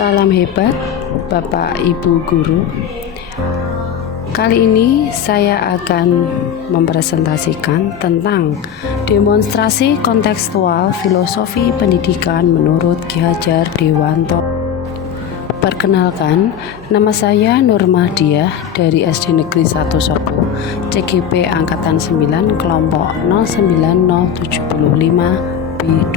Salam hebat Bapak Ibu Guru. Kali ini saya akan mempresentasikan tentang demonstrasi kontekstual filosofi pendidikan menurut Ki Hajar Dewanto. Perkenalkan, nama saya Nur Mahdiah dari SD Negeri 1 Sopo, CGP Angkatan 9, kelompok 09075 B2.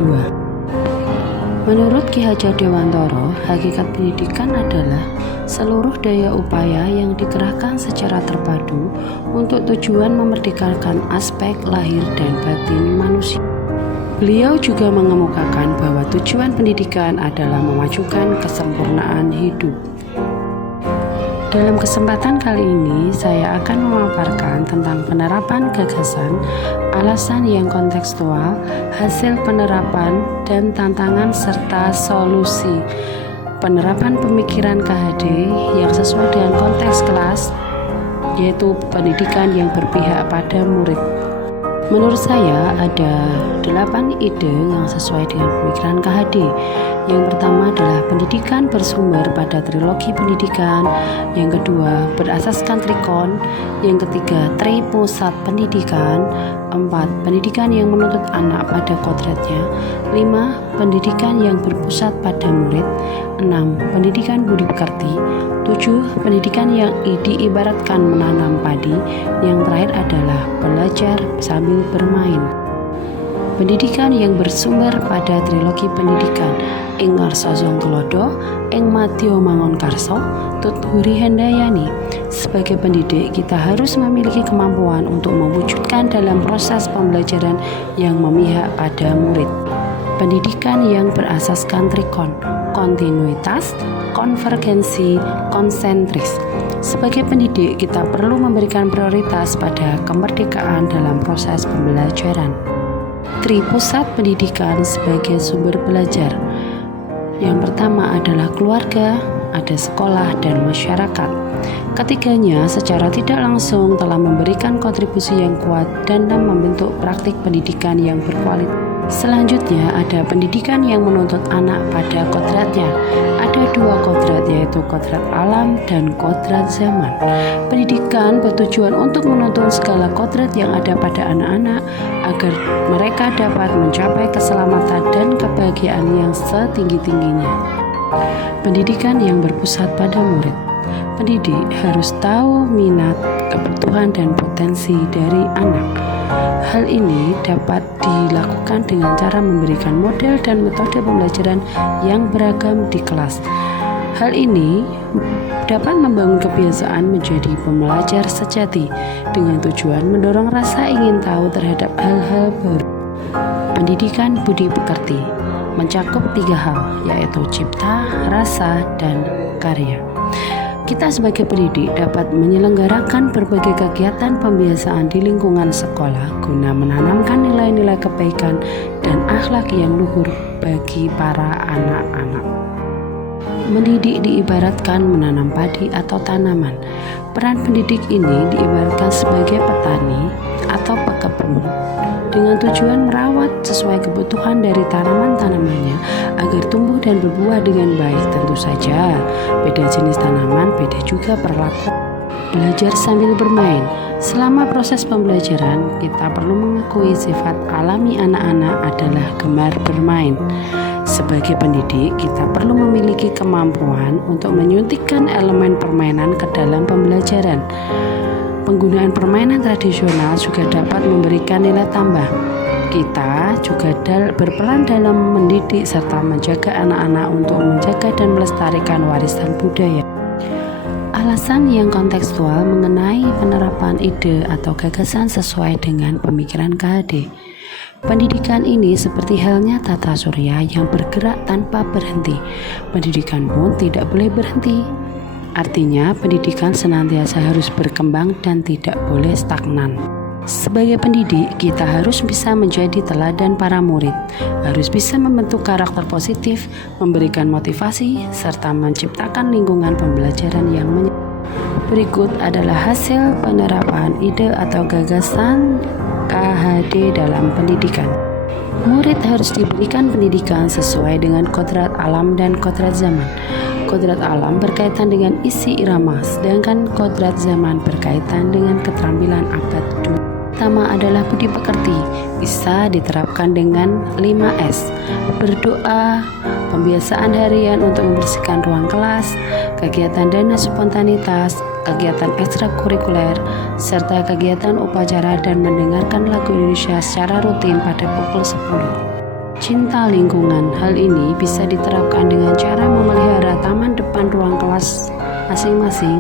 Menurut Ki Hajar Dewantoro, hakikat pendidikan adalah seluruh daya upaya yang dikerahkan secara terpadu untuk tujuan memerdekakan aspek lahir dan batin manusia. Beliau juga mengemukakan bahwa tujuan pendidikan adalah memajukan kesempurnaan hidup. Dalam kesempatan kali ini, saya akan memaparkan tentang penerapan gagasan, alasan yang kontekstual, hasil penerapan, dan tantangan serta solusi penerapan pemikiran KHD yang sesuai dengan konteks kelas, yaitu pendidikan yang berpihak pada murid. Menurut saya ada 8 ide yang sesuai dengan pemikiran KHD. Yang pertama adalah pendidikan bersumber pada trilogi pendidikan. Yang kedua berasaskan trikon. Yang ketiga tripusat pendidikan. 4. Pendidikan yang menuntut anak pada kodratnya. 5. Pendidikan yang berpusat pada murid. 6. Pendidikan budi pekerti. 7. Pendidikan yang diibaratkan menanam padi. Yang terakhir adalah belajar sambil bermain. Pendidikan yang bersumber pada trilogi pendidikan ing ngarsa Zongklodo, ing Madya Mangunkarso, Tut Huri Handayani. Sebagai pendidik, kita harus memiliki kemampuan untuk mewujudkan dalam proses pembelajaran yang memihak pada murid. Pendidikan yang berasaskan trikon, kontinuitas, konvergensi, konsentris. Sebagai pendidik, kita perlu memberikan prioritas pada kemerdekaan dalam proses pembelajaran. Tripusat pendidikan sebagai sumber belajar. Yang pertama adalah keluarga, ada sekolah, dan masyarakat. Ketiganya secara tidak langsung telah memberikan kontribusi yang kuat dalam membentuk praktik pendidikan yang berkualitas. Selanjutnya ada pendidikan yang menuntut anak pada kodratnya. Ada 2 kodrat, yaitu kodrat alam dan kodrat zaman. Pendidikan bertujuan untuk menuntun segala kodrat yang ada pada anak-anak agar mereka dapat mencapai keselamatan dan kebahagiaan yang setinggi-tingginya. Pendidikan yang berpusat pada murid. Pendidik harus tahu minat, kebutuhan, dan potensi dari anak. Hal ini dapat dilakukan dengan cara memberikan model dan metode pembelajaran yang beragam di kelas. Hal ini dapat membangun kebiasaan menjadi pembelajar sejati dengan tujuan mendorong rasa ingin tahu terhadap hal-hal baru. Pendidikan budi pekerti mencakup 3 hal, yaitu cipta, rasa, dan karya. Kita sebagai pendidik dapat menyelenggarakan berbagai kegiatan pembiasaan di lingkungan sekolah guna menanamkan nilai-nilai kebaikan dan akhlak yang luhur bagi para anak-anak. Mendidik diibaratkan menanam padi atau tanaman. Peran pendidik ini diibaratkan sebagai petani atau pekebun dengan tujuan merawat sesuai kebutuhan dari tanaman-tanamannya agar tumbuh dan berbuah dengan baik. Tentu saja beda jenis tanaman, beda juga perlakuan. Belajar sambil bermain. Selama proses pembelajaran, kita perlu mengakui sifat alami anak-anak adalah gemar bermain. Sebagai pendidik, kita perlu memiliki kemampuan untuk menyuntikkan elemen permainan ke dalam pembelajaran. Penggunaan permainan tradisional juga dapat memberikan nilai tambah. Kita juga berperan dalam mendidik serta menjaga anak-anak untuk menjaga dan melestarikan warisan budaya. Alasan yang kontekstual mengenai penerapan ide atau gagasan sesuai dengan pemikiran KHD. Pendidikan ini seperti halnya tata surya yang bergerak tanpa berhenti. Pendidikan pun tidak boleh berhenti. Artinya, pendidikan senantiasa harus berkembang dan tidak boleh stagnan. Sebagai pendidik, kita harus bisa menjadi teladan para murid, harus bisa membentuk karakter positif, memberikan motivasi, serta menciptakan lingkungan pembelajaran yang Berikut adalah hasil penerapan ide atau gagasan KHD dalam pendidikan. Murid harus diberikan pendidikan sesuai dengan kodrat alam dan kodrat zaman. Kodrat alam berkaitan dengan isi irama, sedangkan kodrat zaman berkaitan dengan keterampilan abad dulu. Pertama adalah budi pekerti, bisa diterapkan dengan 5S. Berdoa, pembiasaan harian untuk membersihkan ruang kelas, kegiatan dana spontanitas, kegiatan ekstrakurikuler, serta kegiatan upacara dan mendengarkan lagu Indonesia secara rutin pada pukul 10. Cinta lingkungan, hal ini bisa diterapkan dengan cara memelihara taman depan ruang kelas masing-masing,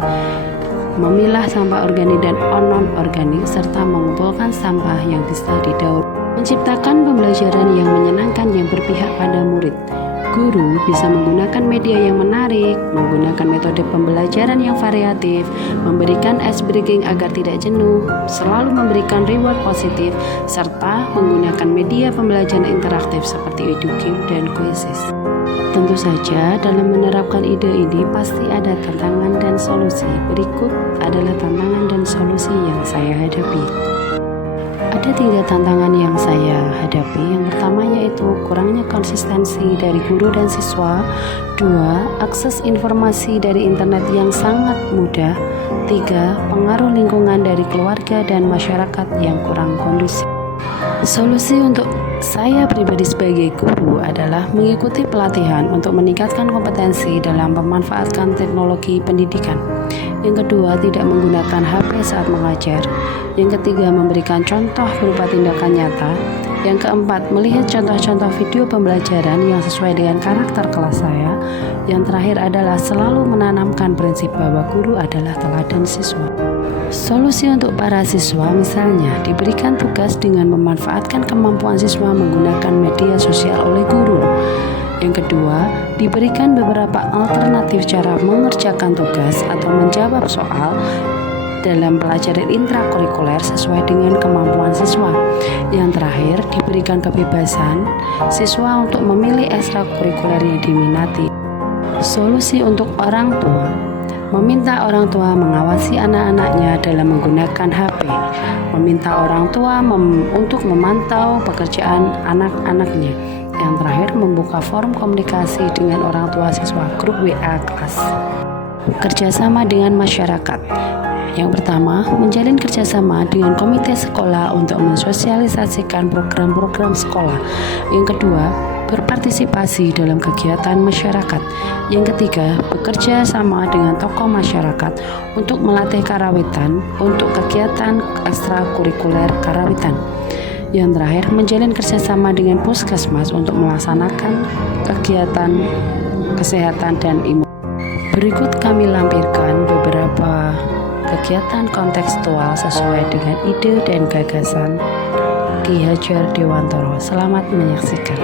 memilah sampah organik dan non-organik, serta mengumpulkan sampah yang bisa didaur. Menciptakan pembelajaran yang menyenangkan yang berpihak pada murid. Guru bisa menggunakan media yang menarik, menggunakan metode pembelajaran yang variatif, memberikan ice breaking agar tidak jenuh, selalu memberikan reward positif, serta menggunakan media pembelajaran interaktif seperti EduGame dan Quizzes. Tentu saja dalam menerapkan ide ini pasti ada tantangan dan solusi. Berikut adalah tantangan dan solusi yang saya hadapi. Ada 3 tantangan yang saya hadapi. Yang pertama yaitu kurangnya konsistensi dari guru dan siswa. 2. Akses informasi dari internet yang sangat mudah. 3. Pengaruh lingkungan dari keluarga dan masyarakat yang kurang kondusif. Solusi untuk saya pribadi sebagai guru adalah mengikuti pelatihan untuk meningkatkan kompetensi dalam memanfaatkan teknologi pendidikan. Yang kedua, tidak menggunakan HP saat mengajar. Yang ketiga, memberikan contoh berupa tindakan nyata. Yang keempat, melihat contoh-contoh video pembelajaran yang sesuai dengan karakter kelas saya. Yang terakhir adalah selalu menanamkan prinsip bahwa guru adalah teladan siswa. Solusi untuk para siswa misalnya diberikan tugas dengan memanfaatkan kemampuan siswa menggunakan media sosial oleh guru. Yang kedua, diberikan beberapa alternatif cara mengerjakan tugas atau menjawab soal dalam pelajaran intrakurikuler sesuai dengan kemampuan siswa. Yang terakhir, diberikan kebebasan siswa untuk memilih ekstrakurikuler yang diminati. Solusi untuk orang tua, meminta orang tua mengawasi anak-anaknya dalam menggunakan HP, meminta orang tua untuk memantau pekerjaan anak-anaknya. Yang terakhir, membuka forum komunikasi dengan orang tua siswa, grup WA kelas. Kerjasama dengan masyarakat. Yang pertama, menjalin kerjasama dengan komite sekolah untuk mensosialisasikan program-program sekolah. Yang kedua, berpartisipasi dalam kegiatan masyarakat. Yang ketiga, bekerja sama dengan tokoh masyarakat untuk melatih karawitan untuk kegiatan ekstrakurikuler karawitan. Yang terakhir, menjalin kerjasama dengan puskesmas untuk melaksanakan kegiatan kesehatan dan imun. Berikut kami lampirkan beberapa kegiatan kontekstual sesuai dengan ide dan gagasan Ki Hajar Dewantoro. Selamat menyaksikan.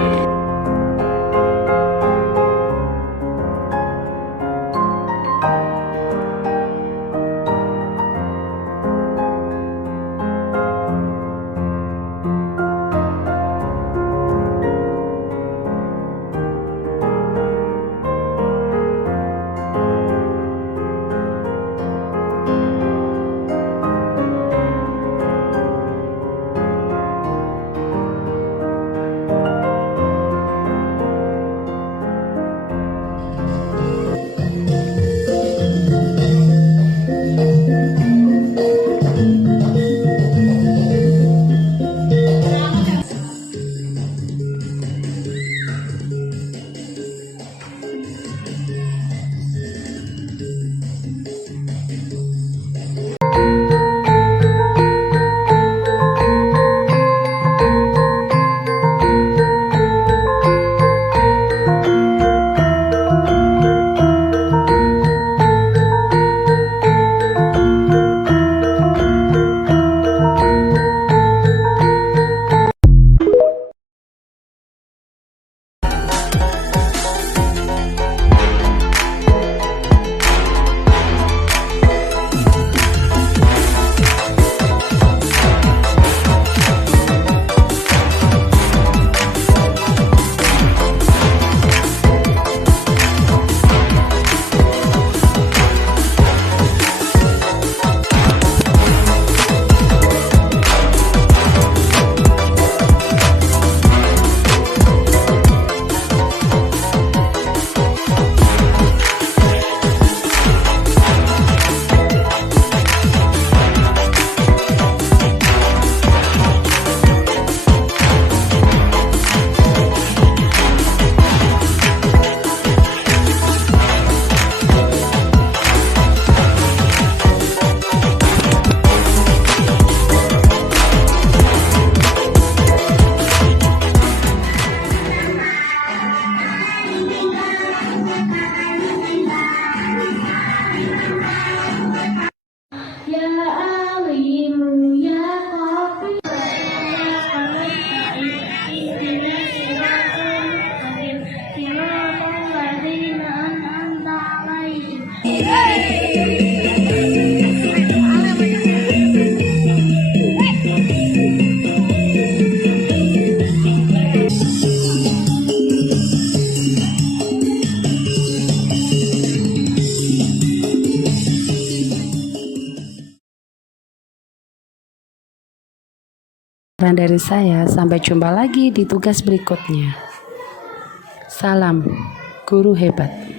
Saran dari saya, sampai jumpa lagi di tugas berikutnya. Salam, guru hebat.